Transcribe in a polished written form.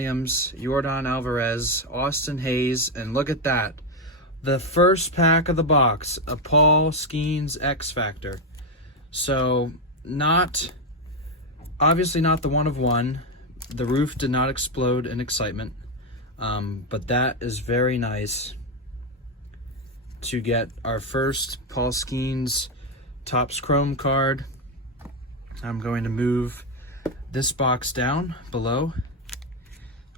Williams, Yordan Alvarez, Austin Hayes, and look at that. The first pack of the box, a Paul Skenes X-FACTOR. So, obviously not the one of one. The roof did not explode in excitement. But that is very nice to get our first Paul Skenes Topps Chrome card. I'm going to move this box down below